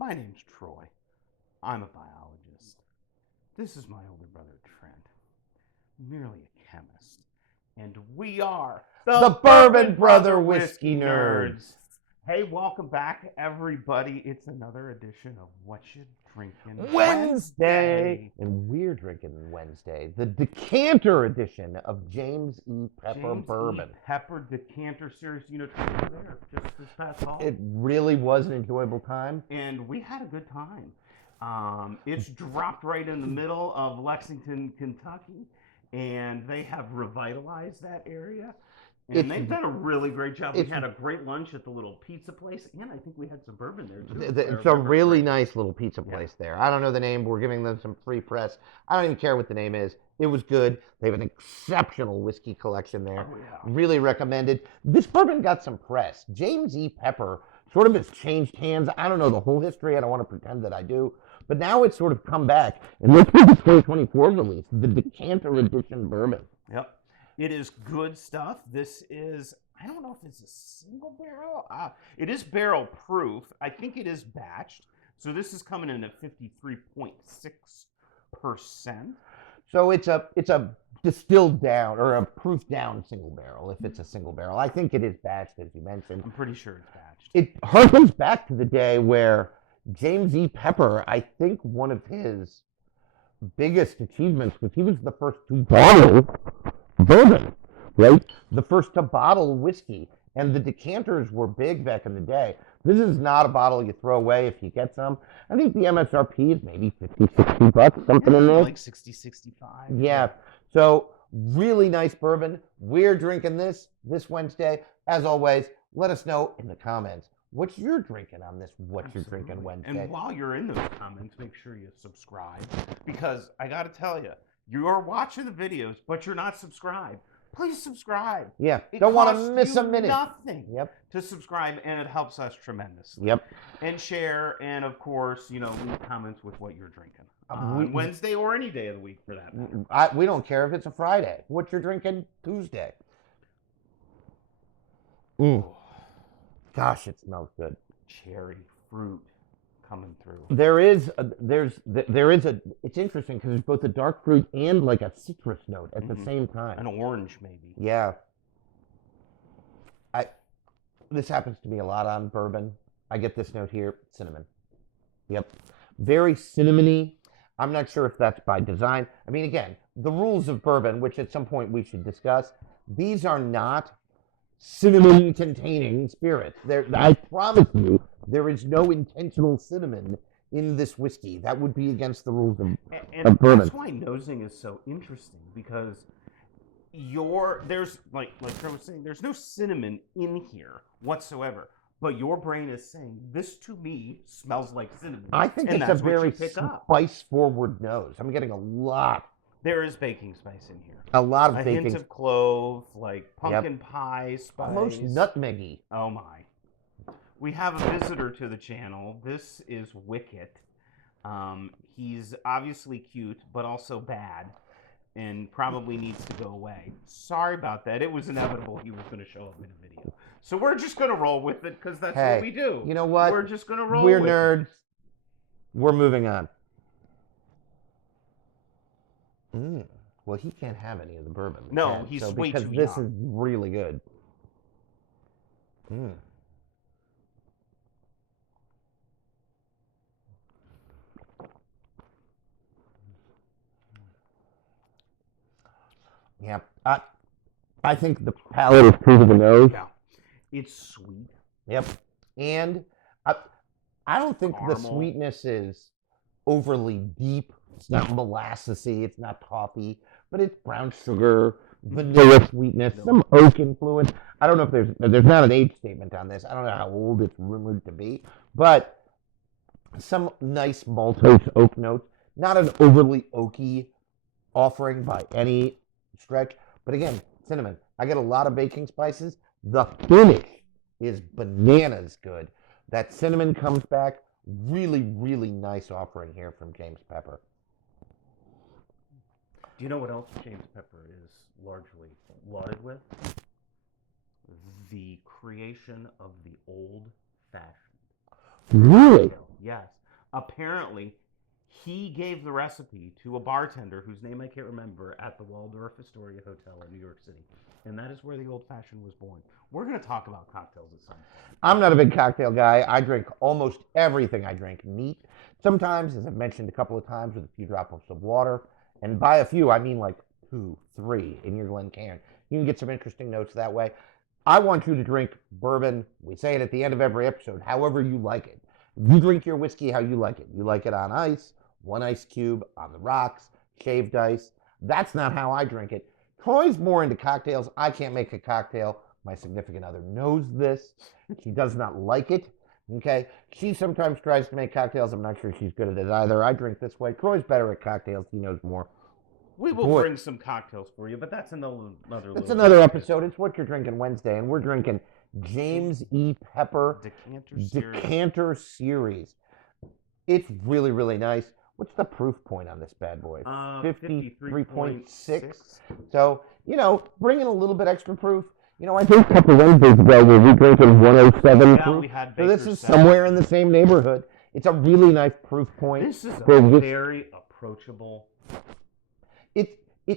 My name's Troy. I'm a biologist. This is my older brother, Trent, merely a chemist. And we are the Bourbon Brother Whiskey Nerds. Hey, welcome back, everybody. It's another edition of What You Drinking Wednesday. And we're drinking Wednesday, the Decanter edition of James E. Pepper Bourbon. Pepper Decanter Series. You know, Trent, over there, just this past fall. It really was an enjoyable time. And we had a good time. It's dropped right in the middle of Lexington, Kentucky, and they have revitalized that area. And they've done a really great job. We had a great lunch at the little pizza place, and I think we had some bourbon there, too. It's a really nice little pizza place there. I don't know the name, but we're giving them some free press. I don't even care what the name is. It was good. They have an exceptional whiskey collection there. Oh, yeah. Really recommended. This bourbon got some press. James E. Pepper sort of has changed hands. I don't know the whole history. I don't want to pretend that I do. But now it's sort of come back. And this was the 2024 release, the Decanter Edition Bourbon. Yep. It is good stuff. This is, I don't know if it's a single barrel. It is barrel proof. I think it is batched. So this is coming in at 53.6%. So it's a distilled down or a proof down single barrel if it's a single barrel. I think it is batched, as you mentioned. I'm pretty sure it's batched. It harkens back to the day where James E. Pepper, I think one of his biggest achievements was he was the first to bottle bourbon, right? The first to bottle whiskey. And the decanters were big back in the day. This is not a bottle you throw away if you get some. I think the MSRP is maybe 50, 60 bucks, something in there. Like 60, 65. Yeah. So really nice bourbon. We're drinking this Wednesday. As always, let us know in the comments what you're drinking on this You're Drinking Wednesday. And while you're in those comments, make sure you subscribe. Because I got to tell you, you're watching the videos, but you're not subscribed. Please subscribe. Yeah, it don't want to miss a minute. Nothing. Yep. To subscribe, and it helps us tremendously. Yep. And share, and of course, leave comments with what you're drinking on Wednesday or any day of the week for that matter. We don't care if it's a Friday. What you're drinking Tuesday. Gosh, it smells good. Cherry fruit coming through. It's interesting because there's both a dark fruit and like a citrus note at the same time. An orange maybe. Yeah. This happens to me a lot on bourbon. I get this note here, cinnamon. Yep. Very cinnamony. I'm not sure if that's by design. I mean, again, the rules of bourbon, which at some point we should discuss, these are not cinnamon-containing spirits. I promise you, there is no intentional cinnamon in this whiskey. That would be against the rules of bourbon. That's why nosing is so interesting, because there's like Trevor was saying, there's no cinnamon in here whatsoever. But your brain is saying, this to me smells like cinnamon. I think it's a very spice-forward nose. I'm getting a lot. There is baking spice in here. A lot of baking. A hint of clove, like pumpkin pie spice. Almost nutmeggy. Oh my. We have a visitor to the channel. This is Wicket. He's obviously cute, but also bad, and probably needs to go away. Sorry about that. It was inevitable he was going to show up in a video. So we're just going to roll with it, because that's what we do. You know what? We're just going to roll with it. We're nerds. We're moving on. Well, he can't have any of the bourbon. No, he's way too young. Because this is really good. Yeah, I think the palate is true to the nose. Yeah, it's sweet. Yep, and I don't think the sweetness is overly deep. It's not molassesy. It's not toffee, but it's brown sugar, vanilla sweetness, some oak influence. I don't know if there's not an age statement on this. I don't know how old it's rumored to be, but some nice maltose oak notes. Not an overly oaky offering by any stretch, but again, cinnamon. I get a lot of baking spices. The finish is bananas good. That cinnamon comes back. Really, really nice offering here from James Pepper. Do you know what else James Pepper is largely lauded with? The creation of the old-fashioned. Really? Yes. Apparently, he gave the recipe to a bartender whose name I can't remember at the Waldorf Astoria Hotel in New York City. And that is where the old fashioned was born. We're going to talk about cocktails at some point. I'm not a big cocktail guy. I drink almost everything I drink neat. Sometimes, as I've mentioned a couple of times, with a few drops of water. And by a few, I mean like 2, 3 in your Glencairn. You can get some interesting notes that way. I want you to drink bourbon. We say it at the end of every episode, however you like it. You drink your whiskey how you like it. You like it on ice, 1 ice cube, on the rocks, shaved ice. That's not how I drink it. Troy's more into cocktails. I can't make a cocktail. My significant other knows this. She does not like it. Okay? She sometimes tries to make cocktails. I'm not sure she's good at it either. I drink this way. Troy's better at cocktails. He knows more. We will bring some cocktails for you, but that's another That's another episode. It's What You're Drinking Wednesday, and we're drinking James E. Pepper Decanter Series. It's really, really nice. What's the proof point on this bad boy? 53.6. So, bring in a little bit extra proof. I think a couple Wednesdays ago we were drinking 107 proof. We had so this is somewhere in the same neighborhood. It's a really nice proof point. This is a very approachable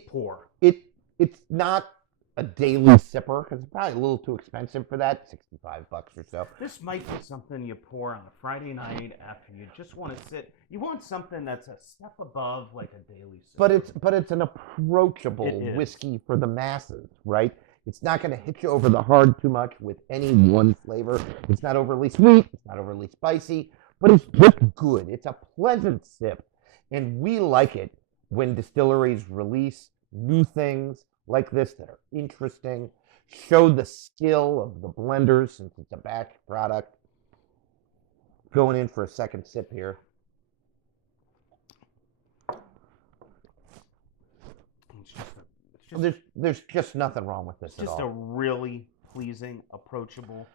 pour. It's not a daily sipper because it's probably a little too expensive for that, $65 or so. This might be something you pour on a Friday night after you just want to sit. You want something that's a step above like a daily sipper. But it's an approachable whiskey for the masses, right? It's not going to hit you over the hard too much with any one flavor. It's not overly sweet. It's not overly spicy, but it's just good. It's a pleasant sip, and we like it when distilleries release new things like this that are interesting, show the skill of the blenders since it's a batch product. Going in for a second sip here. There's just nothing wrong with this at all. Just a really pleasing, approachable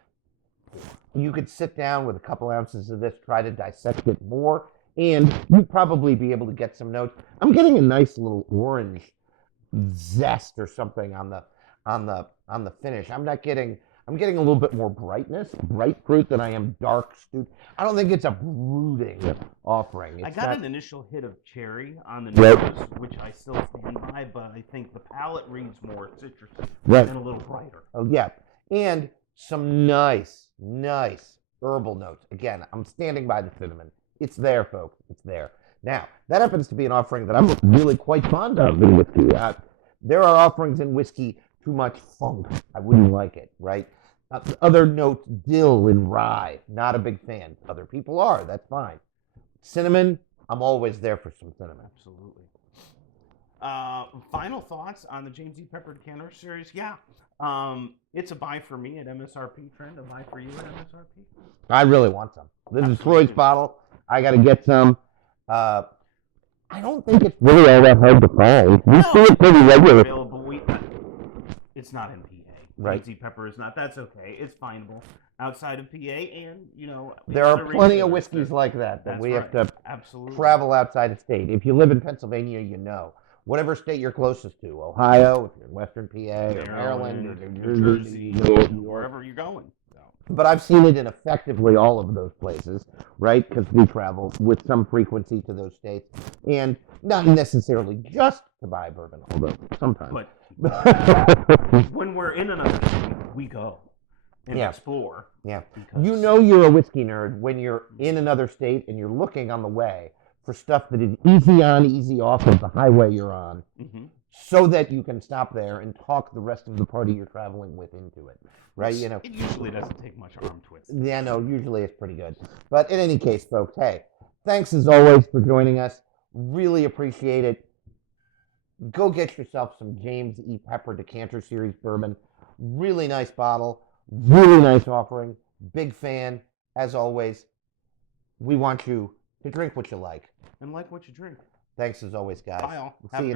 pour. You could sit down with a couple ounces of this, try to dissect it more, and you'd probably be able to get some notes. I'm getting a nice little orange zest or something on the finish. I'm getting a little bit more bright fruit than I am dark stewed. I don't think it's a brooding offering. I got an initial hit of cherry on the nose, which I still stand by, but I think the palate reads more citrusy and a little brighter. Oh yeah, and some nice herbal notes. Again, I'm standing by the cinnamon. It's there, folks. It's there. Now, that happens to be an offering that I'm really quite fond of in whiskey. There are offerings in whiskey too much funk. I wouldn't like it, right? Other notes, dill and rye. Not a big fan. Other people are. That's fine. Cinnamon, I'm always there for some cinnamon. Absolutely. Final thoughts on the James E. Pepper Decanter Series? Yeah. It's a buy for me at MSRP, Trent. A buy for you at MSRP? I really want some. This is Troy's bottle. I got to get some. I don't think it's really all that hard to find. We see it pretty regularly. It's not in PA. Right. James E. Pepper is not. That's okay. It's findable outside of PA, and there are plenty of whiskeys like that we have to travel outside of state. If you live in Pennsylvania, whatever state you're closest to, Ohio, if you're in Western PA, or Maryland, or New Jersey, wherever you're going. But I've seen it in effectively all of those places, right? Because we travel with some frequency to those states, and not necessarily just to buy bourbon, although sometimes. But when we're in another state, we go and explore. Yeah, you're a whiskey nerd when you're in another state and you're looking on the way for stuff that is easy on, easy off of the highway you're on, so that you can stop there and talk the rest of the party you're traveling with into it, right? It usually doesn't take much arm twisting. Yeah, no, usually it's pretty good. But in any case, folks, hey, thanks as always for joining us. Really appreciate it. Go get yourself some James E. Pepper Decanter Series bourbon. Really nice bottle. Really nice offering. Big fan. As always, we want you to drink what you like. And like what you drink. Thanks as always, guys. Bye all. See you next